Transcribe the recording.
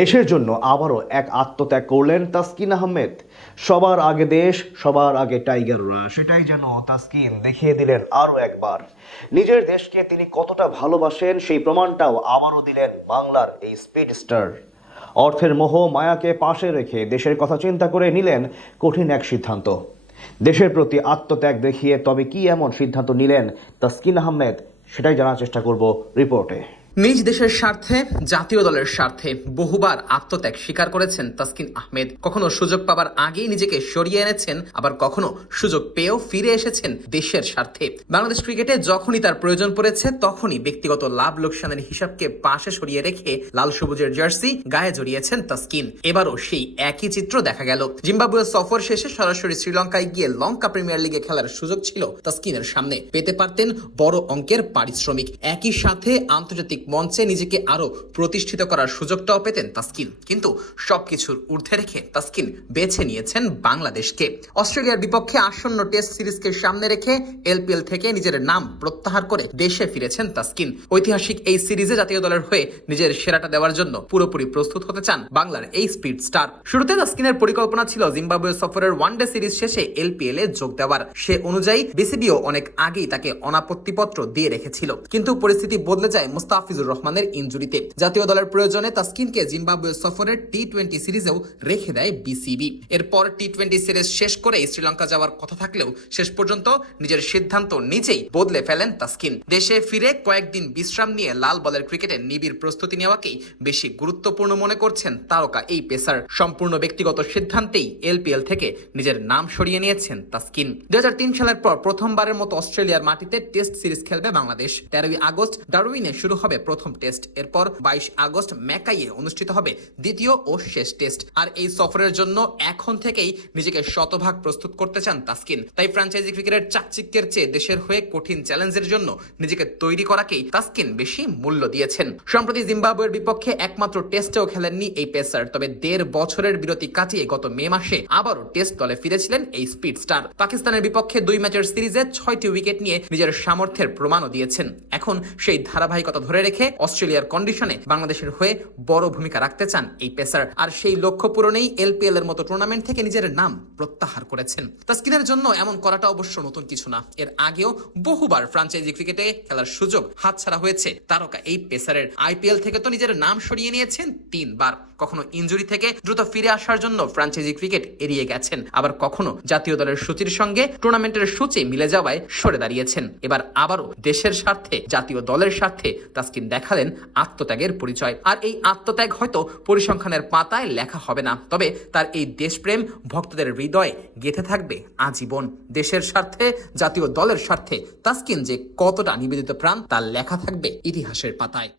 দেশের জন্য আবারও এক আত্মত্যাগ করলেন তাসকিন আহমেদ। সবার আগে দেশ, সবার আগে টাইগাররা, সেটাই যেন তাসকিন দেখিয়ে দিলেন আরও একবার। নিজের দেশকে তিনি কতটা ভালোবাসেন সেই প্রমাণটাও আবারও দিলেন বাংলার এই স্পিড স্টার। অর্থের মোহ মায়াকে পাশে রেখে দেশের কথা চিন্তা করে নিলেন কঠিন এক সিদ্ধান্ত। দেশের প্রতি আত্মত্যাগ দেখিয়ে তবে কি এমন সিদ্ধান্ত নিলেন তাসকিন আহমেদ, সেটাই জানার চেষ্টা করব রিপোর্টে। নিজ দেশের স্বার্থে, জাতীয় দলের স্বার্থে বহুবার আত্মত্যাগ স্বীকার করেছেন তাসকিন আহমেদ। কখনো সুযোগ পাবার আগেই নিজেকে সরিয়ে এনেছেন, আবার কখনো সুযোগ পেয়েও ফিরে এসেছেন দেশের স্বার্থে। বাংলাদেশ ক্রিকেটে যখনই তার প্রয়োজন পড়েছে তখনই ব্যক্তিগত লাভ লোকসানের হিসাবকে পাশে সরিয়ে রেখে লাল সবুজের জার্সি গায়ে জড়িয়েছেন তাসকিন। এবারও সেই একই চিত্র দেখা গেল। জিম্বাবুয়ে সফর শেষে সরাসরি শ্রীলঙ্কায় গিয়ে লঙ্কা প্রিমিয়ার লিগে খেলার সুযোগ ছিল তাসকিনের সামনে। পেতে পারতেন বড় অঙ্কের পারিশ্রমিক, একই সাথে আন্তর্জাতিক মঞ্চে নিজেকে আরো প্রতিষ্ঠিত করার সুযোগটাও পেতেন তাসকিন। কিন্তু সবকিছুর ঊর্ধ্বে রেখে তাসকিন বেছে নিয়েছেন বাংলাদেশকে। অস্ট্রেলিয়ার বিপক্ষে আসন্ন টেস্ট সিরিজকে সামনে রেখে এলপিএল থেকে নিজের নাম প্রত্যাহার করে দেশে ফিরেছেন তাসকিন। ঐতিহাসিক এই সিরিজে জাতীয় দলের হয়ে নিজের সেরাটা দেওয়ার জন্য পুরোপুরি প্রস্তুত হতে চান বাংলার এই স্পিড স্টার। শুরুতে তাসকিনের পরিকল্পনা ছিল জিম্বাবুয়ে সফরের ওয়ানডে সিরিজ শেষে এলপিএল এ যোগ দেওয়ার। সে অনুযায়ী বিসিবিও অনেক আগেই তাকে অনাপত্তিপত্র দিয়ে রেখেছিল, কিন্তু পরিস্থিতি বদলে যায় মুস্তাফিজুর রহমানের ইনজুরিতে। জাতীয় দলের প্রয়োজনে তাসকিনকে জিম্বাবুয়ে সফরের টি-20 সিরিজেও রেখে দেয় বিসিবি। এরপর টি-20 সিরিজ শেষ করে শ্রীলঙ্কা যাওয়ার কথা থাকলেও শেষ পর্যন্ত নিজের সিদ্ধান্ত নিজেই বদলে ফেলেন তাসকিন। দেশে ফিরে কয়েকদিন বিশ্রাম নিয়ে লাল বলের ক্রিকেটে নিবিড় প্রস্তুতি নেওয়াকেই বেশি গুরুত্বপূর্ণ মনে করছেন তারকা এই পেসার। সম্পূর্ণ ব্যক্তিগত সিদ্ধান্তেই এলপিএল থেকে নিজের নাম সরিয়ে নিয়েছেন তাসকিন। 2003 সালের পর প্রথমবারের মতো অস্ট্রেলিয়ার মাটিতে টেস্ট সিরিজ খেলবে বাংলাদেশ। 13 আগস্ট ডারউইনে শুরু হবে প্রথম টেস্ট। এরপর 22 আগস্ট ম্যাকাইয়ে অনুষ্ঠিত হবে দ্বিতীয় ও শেষ টেস্ট। আর এই সফরের জন্য এখন থেকেই নিজেকে শতভাগ প্রস্তুত করতে চান তাসকিন। তাই ফ্র্যাঞ্চাইজি ক্রিকেটের চাকচিক্যের চেয়ে দেশের হয়ে কঠিন চ্যালেঞ্জের জন্য নিজেকে তৈরি করাকেই তাসকিন বেশি মূল্য দিয়েছেন। সম্প্রতি জিম্বাবুয়ের বিপক্ষে একমাত্র টেস্টেও খেলেননি এই পেসার। তবে 1.5 বছরের বিরতি কাটিয়ে গত মে মাসে আবারও টেস্ট দলে ফিরেছিলেন এই স্পিড স্টার। পাকিস্তানের বিপক্ষে 2 ম্যাচের সিরিজে 6টি উইকেট নিয়ে নিজের সামর্থ্যের প্রমাণও দিয়েছেন। এখন সেই ধারাবাহিকতা ধরে রেখে অস্ট্রেলিয়ার কন্ডিশনে বাংলাদেশের হয়ে বড় ভূমিকা রাখতে চান এই পেসার। আর সেই লক্ষ্য পূরণেই এলপিএল এর মতো টুর্নামেন্ট থেকে নিজের নাম প্রত্যাহার করেছেন। তাসকিনের জন্য এমন করাটা অবশ্য নতুন কিছু না। এর আগেও বহুবার ফ্র্যাঞ্চাইজি ক্রিকেটে খেলার সুযোগ হাতছাড়া হয়েছে তারকা এই পেসারের। আইপিএল থেকে তো নিজের নাম সরিয়ে নিয়েছেন 3 বার। কখনো ইনজুরি থেকে দ্রুত ফিরে আসার জন্য ফ্র্যাঞ্চাইজি ক্রিকেট এড়িয়ে গেছেন, আবার কখনো জাতীয় দলের সূচির সঙ্গে টুর্নামেন্টের সূচি মিলে যাওয়ায় সরে দাঁড়িয়েছেন। এবার আবারও দেশের স্বার্থে, জাতীয় দলের স্বার্থে তাসকিন দেখালেন আত্মত্যাগের পরিচয়। আর এই আত্মত্যাগ হয়তো পরিসংখ্যানের পাতায় লেখা হবে না, তবে তার এই দেশপ্রেম ভক্তদের হৃদয়ে গেঁথে থাকবে আজীবন। দেশের স্বার্থে, জাতীয় দলের স্বার্থে তাসকিন যে কতটা নিবেদিত প্রাণ তা লেখা থাকবে ইতিহাসের পাতায়।